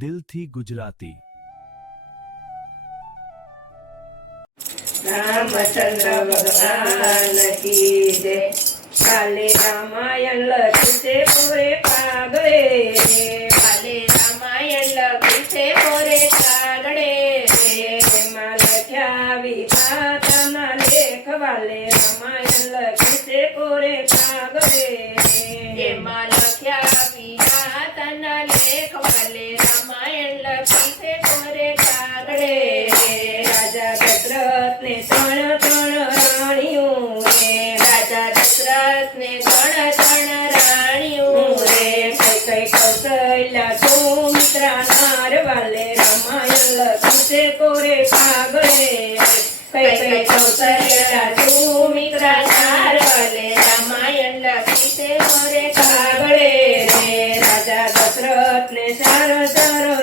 દિલથી ગુજરાતી। રામચંદ્ર ભગવાન કી જય। કાલે રામાયણ લખ્યું છે કોરે કાગળે, કાલે રામાયણ લખ્યું છે કોરે કાગળે, એમાં લખ્યા વિધાતાના લેખ વાલે રામાયણ લખ્યું છે કોરે કાગળે, એમાં લખ્યા વિધાતાના લેખ વાલે રામાયણ લખ્યું છે કોરે કાગળે। રાજા દશરથને ત્રણ રાણીઓ રે, રાજા દશરથને ત્રણ રાણીઓ રે, કઈ કૌશલ્યા સુમિત્રા નાર વાલે રામાયણ લખ્યું છે કોરે કાગળે, કઈ કૌશલ્યા સુમિત્રા નાર વાલે રામાયણ લખ્યું છે કોરે કાગળે રે। રાજા દશરથને ચાર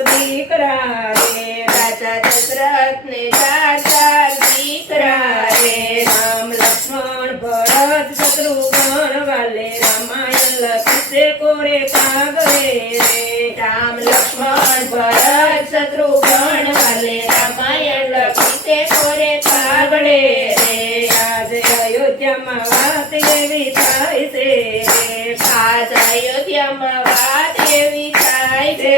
દીકરા રે, રાજા દશરથને ચાર દીકરા રે, રામ લક્ષ્મણ ભરત શત્રુઘ્ન વાલે રામાયણ લખ્યું છે કોરે કાગળે રે, રામ લક્ષ્મણ ભરત શત્રુઘ્ન વાલે રામાયણ લખ્યું છે કોરે કાગળે રે। આજ અયોધ્યામાં વાત એવી થાય છે, આજ અયોધ્યામાં વાત એવી થાય છે,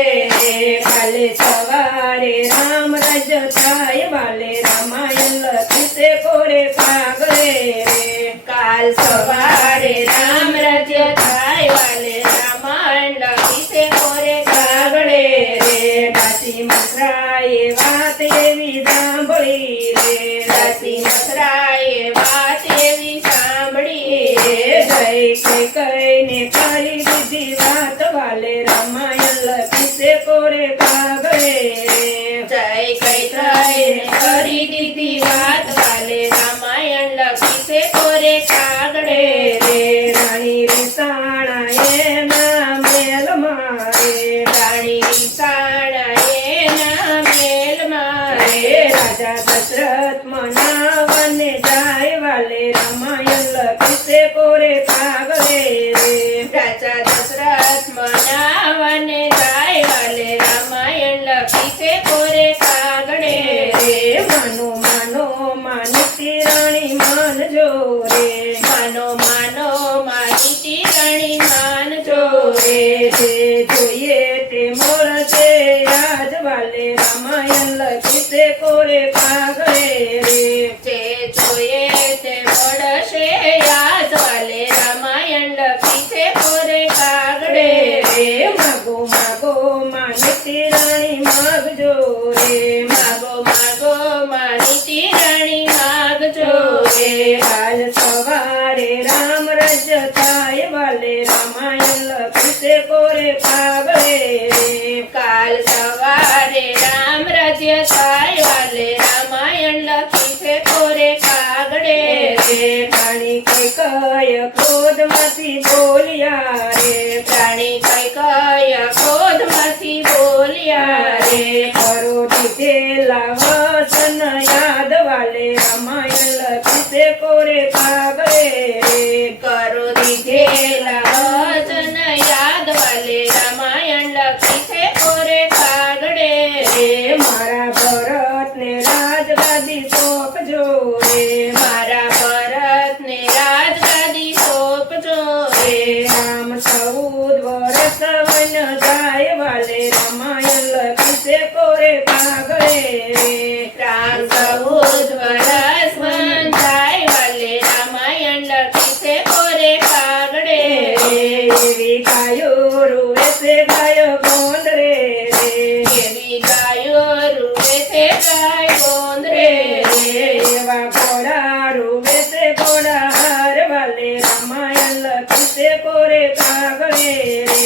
કાલે સવારે રામ રાજ્ય થાય વાલે રામાયણ લખ્યું છે કોરે કાગળે રે, કાલ સવારે રામ રાજ્ય થાય વાલે રામાયણ લખ્યું છે કોરે કાગળે રે। દાસી મથરાએ વાત એવી સાંભળી રે, દાસી મથરાએ વાત એવી સાંભળી રે, જય કઈને કરી દીધી વાત વાલે રામાયણ લખ્યું છે કોરે કાગળે રે, જય કઈને કરી દીધી વાત વાલે રામાયણ લખ્યું છે કોરે કાગળે રે। રાણી રીસાણા એના મેલમાં રે, રાણી રીસાણા એના મેલમાં રે, રાજા દશરથ મનાવને જાય વાલે રામાયણ લખ્યું છે કોરે કાગળે રે, રાજા દશરથ મનાવને જાય વાલે રામાયણ લખ્યું છે કોરે કાગળે રે। માનો માનો માનતી રાણી માનજો રે, માનો માનો માનતી રાણી માનજો રે, જે જોઈએ તે મળશે આજ વાલે રામાયણ લખ્યું છે કોરે કાગળે રે, જે જોઈએ તે મળશે આજ વાલે રામાયણ લખ્યું છે કોરે કાગળે રે। માગો માગો માનતી રાણી માગજો રે, માગો માગો માનતી રાણી માગજો રે, કાલ સવારે રામ રાજ્ય થાય વાલે રામાયણ લખ્યું છે કોરે કાગળે રે, કાલ સવારે રામ રાજ્ય થાય વાલે રામાયણ લખ્યું છે કોરે કાગળે રે। પ્રાણી કૈકય ક્રોધમાંથી બોલ્યા રે, પ્રાણી કૈકય ક્રોધમાંથી બોલ્યા રે, કરો દીધેલા વચન યાદ વાલે રામાયણ લખ્યું છે કોરે કાગળે રે, કરો દીધેલા વચન યાદ વાલે રામાયણ લખ્યું છે કોરે કાગળે રે। મારા ભરતને રાજગાદી સોંપજો રે, મારા ભરતને રાજગાદી સોંપજો રે, રામ 14 વર્ષ વન જાય વાલે રામાયણ લખ્યું છે કોરે કાગળે રે, રામ 14 વર્ષ વન જાય વાલે રામાયણ લખ્યું છે કોરે કાગળે રે। એવી ગાયો રૂવે છે ગાયો ગોંદરે રે, એવી ગાયો રૂવે છે ગાય ગોંદરે રે, એવા ઘોડા રૂવે છે ઘોડા હાર વાલે રામાયણ લખ્યું છે કોરે કાગળે રે,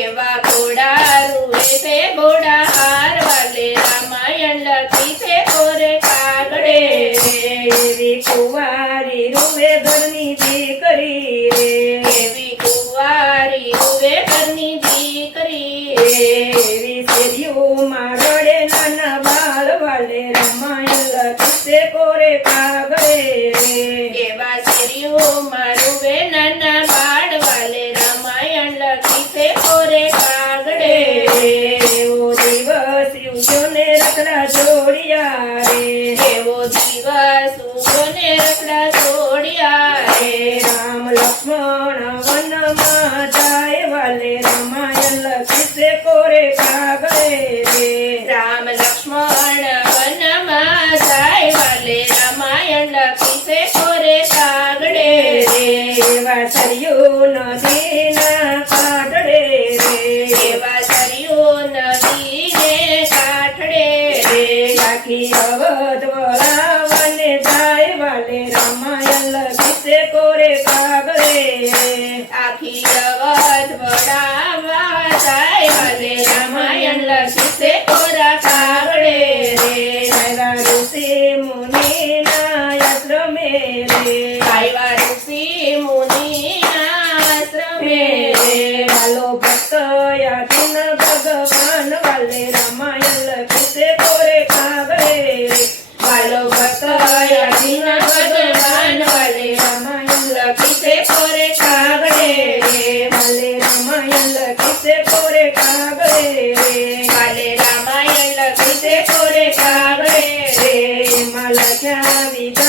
એવા ઘોડા રૂવે છે ઘોડા હાર વાલે રામાયણ લખ્યું છે કોરે કાગળે રે। એવી કુંવારી રૂવે ઘરની દીકરી રે, એવી કુંવારી રૂવે ઘરની દીકરી રે, એવી શેરીઓમાં રડે નાના બાળ વાલે રામાયણ લખ્યું છે કોરે કાગળે રે, એવા શેરીઓમાં રૂવે નાના બાળ વાલે રામાયણ લખ્યું છે કોરે કાગળે રે। એવો દિવસ રખડા જોડિયા રે એવો દિવસ ઉગો ને રખડા જોડિયા રે રામ લક્ષ્મણ વનમાં જાય વાલે રામાયણ લખી કોરે કાગળે રે રામ લક્ષ્મણ વનમાં જાય વાલે રામાયણ લખી છે કોરે કાગડે રે એવા સરયુ નદીના કાઢડે રે એવા સરયું નદીને કાંઠડે રે આખી અવધ વળાવને જાય વાલે રામાયણ લખી કોરે કાગળે રે આખી અવધ વડાવા જાય વાલે રામાયણ લખી છે કોરા કાગડે રે એવા ઋષિ મુનિના આશ્રમે રે આવ્યા ઋષિ મુનિના આશ્રમે રે વાલો ભક્ત યાદીન ભગવાન વાલે રામાયણ લખી કોરે કાગળે રે વાલો ભક્ત યાદીના ભગવાન વાલે રામાયણ લખી છે કોરે કાગડે રે વાલે રામાયણ લખી કોરે કાગળે રે વાલે રામાયણ લખી છે કોરે કાગડે રે એમાં લખ્યા વિધાન